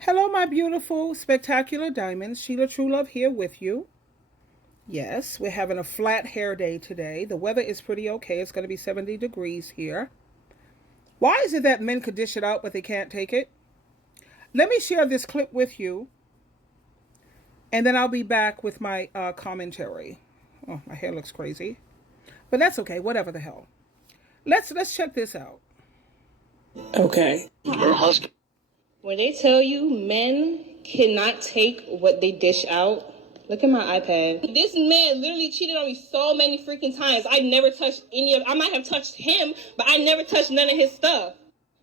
Hello, my beautiful, spectacular diamonds. SheilaTruelove here with you. Yes, we're having a flat hair day today. The weather is pretty okay. It's going to be 70 degrees here. Why is it that men could dish it out, but they can't take it? Let me share this clip with you, and then I'll be back with my commentary. Oh, my hair looks crazy, but that's okay. Whatever the hell. Let's check this out. Okay. Her husband. When they tell you men cannot take what they dish out, look at my iPad. This man literally cheated on me so many freaking times. I never touched any of I might have touched him, but I never touched none of his stuff.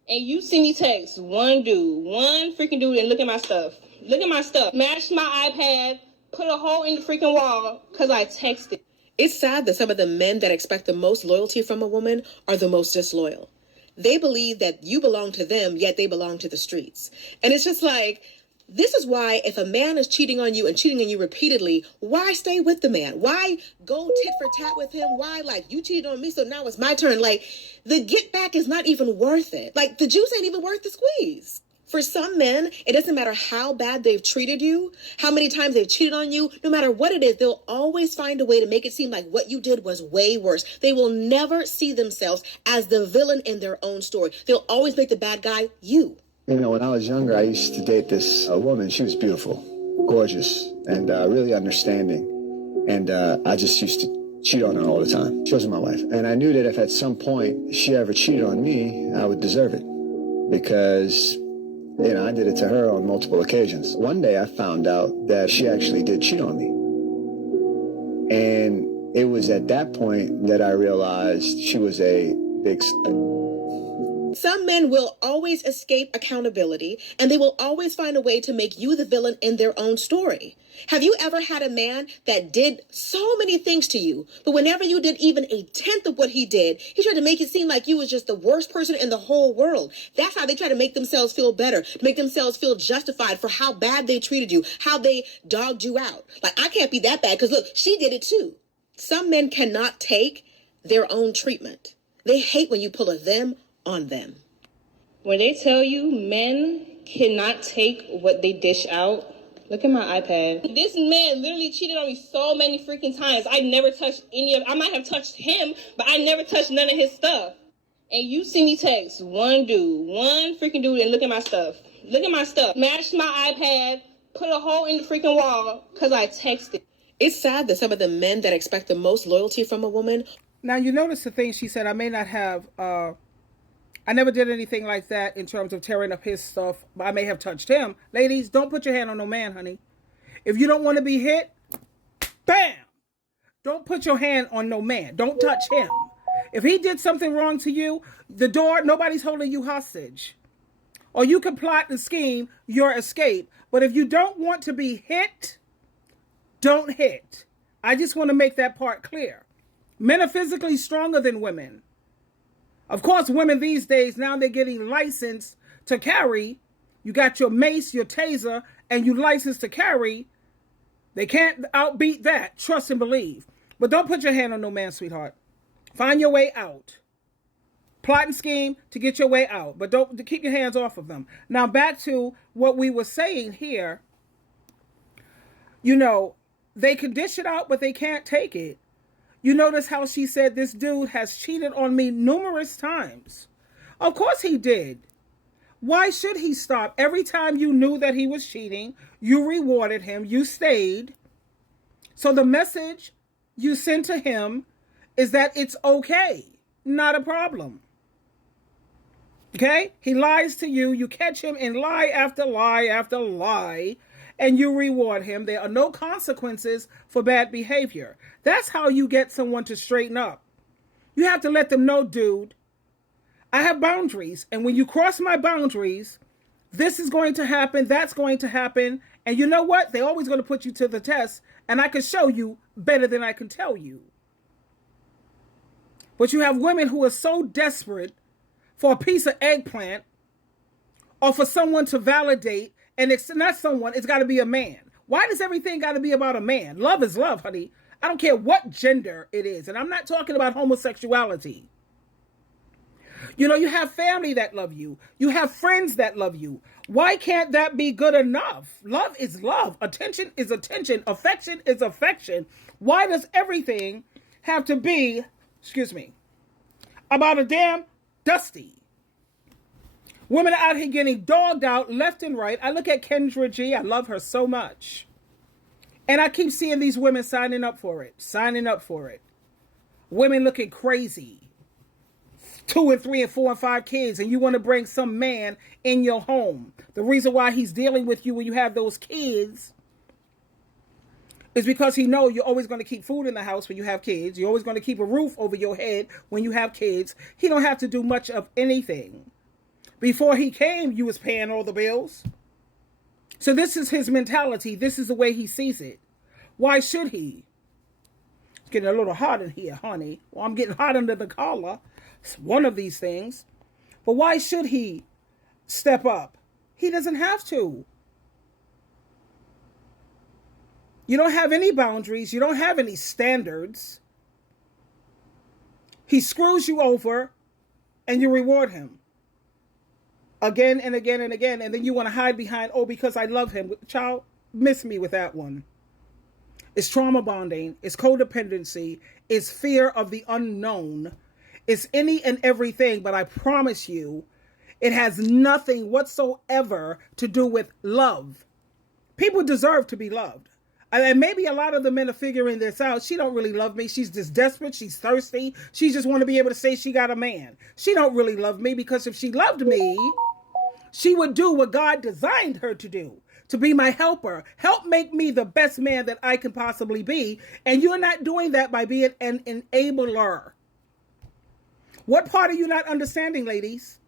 And you see me text one freaking dude, and look at my stuff. Look at my stuff. Smashed my iPad, put a hole in the freaking wall because I texted. It's sad that some of the men that expect the most loyalty from a woman are the most disloyal. They believe that you belong to them, yet they belong to the streets. And it's just like, this is why if a man is cheating on you and cheating on you repeatedly, why stay with the man? Why go tit for tat with him? Why, like, you cheated on me, so now it's my turn? Like, the get back is not even worth it. Like, the juice ain't even worth the squeeze. For some men, it doesn't matter how bad they've treated you, how many times they've cheated on you, no matter what it is, they'll always find a way to make it seem like what you did was way worse. They will never see themselves as the villain in their own story. They'll always make the bad guy you. You know, when I was younger, I used to date this woman. She was beautiful, gorgeous, and really understanding. And I just used to cheat on her all the time. She wasn't my wife. And I knew that if at some point she ever cheated on me, I would deserve it. Because I did it to her on multiple occasions. One day I found out that she actually did cheat on me. And it was at that point that I realized she was a big slut. Some men will always escape accountability, and they will always find a way to make you the villain in their own story. Have you ever had a man that did so many things to you, but whenever you did even a tenth of what he did, he tried to make it seem like you was just the worst person in the whole world? That's how they try to make themselves feel better, to make themselves feel justified for how bad they treated you, how they dogged you out. Like, I can't be that bad because, look, she did it too. Some men cannot take their own treatment. They hate when you pull a them on them. When they tell you men cannot take what they dish out, look at my iPad. This man literally cheated on me so many freaking times. I never touched I might have touched him, but I never touched none of his stuff. And you see me text one freaking dude, and look at my stuff. Look at my stuff. Smashed my iPad, put a hole in the freaking wall because I texted. It's sad that some of the men that expect the most loyalty from a woman. Now, you notice the thing she said, I may not have, I never did anything like that in terms of tearing up his stuff, but I may have touched him. Ladies, don't put your hand on no man, honey. If you don't want to be hit, bam! Don't put your hand on no man. Don't touch him. If he did something wrong to you, the door, nobody's holding you hostage. Or you can plot and scheme your escape. But if you don't want to be hit, don't hit. I just want to make that part clear. Men are physically stronger than women. Of course, women these days, now they're getting licensed to carry. You got your mace, your taser, and you licensed to carry. They can't outbeat that. Trust and believe. But don't put your hand on no man, sweetheart. Find your way out. Plot and scheme to get your way out. But don't to keep your hands off of them. Now, back to what we were saying here. They can dish it out, but they can't take it. You notice how she said this dude has cheated on me numerous times. Of course he did. Why should he stop? Every time you knew that he was cheating, you rewarded him, you stayed. So the message you sent to him is that it's okay, not a problem. Okay? He lies to you, you catch him in lie after lie after lie, and you reward him. There are no consequences for bad behavior. That's how you get someone to straighten up. You have to let them know, dude, I have boundaries. And when you cross my boundaries, this is going to happen, that's going to happen. And you know what? They're always going to put you to the test. And I can show you better than I can tell you. But you have women who are so desperate for a piece of eggplant or for someone to validate. And it's not someone, it's got to be a man. Why does everything got to be about a man? Love is love, honey. I don't care what gender it is. And I'm not talking about homosexuality. You know, you have family that love you. You have friends that love you. Why can't that be good enough? Love is love. Attention is attention. Affection is affection. Why does everything have to be, about a damn Dusty? Women are out here getting dogged out left and right. I look at Kendra G. I love her so much. And I keep seeing these women signing up for it. Women looking crazy. 2 and 3 and 4 and 5 kids, and you want to bring some man in your home. The reason why he's dealing with you when you have those kids is because he knows you're always going to keep food in the house when you have kids. You're always going to keep a roof over your head when you have kids. He don't have to do much of anything. Before he came, you was paying all the bills. So this is his mentality. This is the way he sees it. Why should he? It's getting a little hot in here, honey. Well, I'm getting hot under the collar. It's one of these things. But why should he step up? He doesn't have to. You don't have any boundaries. You don't have any standards. He screws you over and you reward him. Again and again and again. And then you want to hide behind, oh, because I love him. Child, miss me with that one. It's trauma bonding. It's codependency. It's fear of the unknown. It's any and everything, but I promise you, it has nothing whatsoever to do with love. People deserve to be loved. And maybe a lot of the men are figuring this out. She don't really love me. She's just desperate. She's thirsty. She just want to be able to say she got a man. She don't really love me, because if she loved me, she would do what God designed her to do. To be my helper. Help make me the best man that I can possibly be. And you're not doing that by being an enabler. What part are you not understanding, ladies?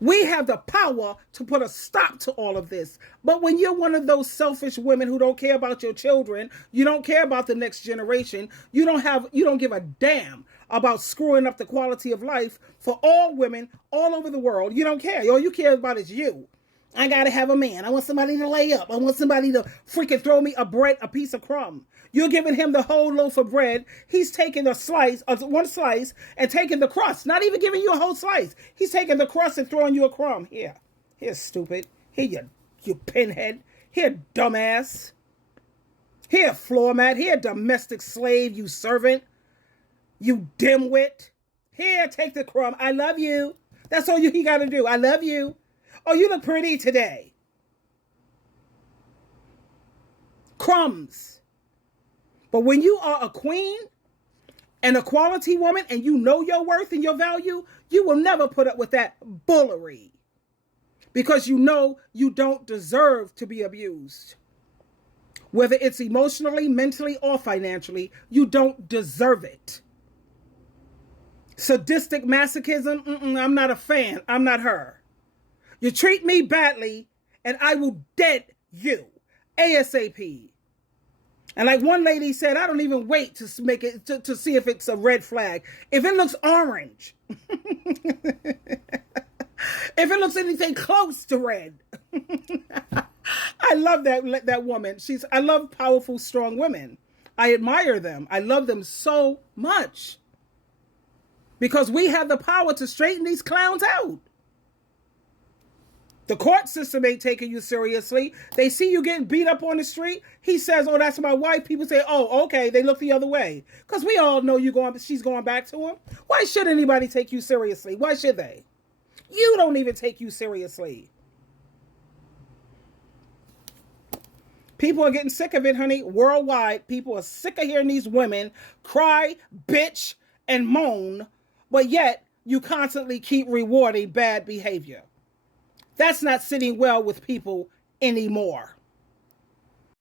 We have the power to put a stop to all of this. But when you're one of those selfish women who don't care about your children, you don't care about the next generation, you don't give a damn about screwing up the quality of life for all women all over the world. You don't care. All you care about is you. I gotta have a man. I want somebody to lay up. I want somebody to freaking throw me a piece of crumb. You're giving him the whole loaf of bread. He's taking one slice, and taking the crust. Not even giving you a whole slice. He's taking the crust and throwing you a crumb. Here, stupid. Here, you pinhead. Here, dumbass. Here, floor mat. Here, domestic slave, you servant. You dimwit. Here, take the crumb. I love you. That's all he got to do. I love you. Oh, you look pretty today. Crumbs. But when you are a queen and a quality woman and you know your worth and your value, you will never put up with that bullery. Because you know you don't deserve to be abused. Whether it's emotionally, mentally, or financially, you don't deserve it. Sadistic masochism, I'm not a fan. I'm not her. You treat me badly, and I will dead you ASAP. And like one lady said, I don't even wait to make it to see if it's a red flag. If it looks orange, if it looks anything close to red, I love that woman. I love powerful, strong women. I admire them. I love them so much because we have the power to straighten these clowns out. The court system ain't taking you seriously. They see you getting beat up on the street. He says, oh, that's my wife. People say, oh, okay. They look the other way. Because we all know she's going back to him. Why should anybody take you seriously? Why should they? You don't even take you seriously. People are getting sick of it, honey. Worldwide, people are sick of hearing these women cry, bitch, and moan. But yet, you constantly keep rewarding bad behavior. That's not sitting well with people anymore.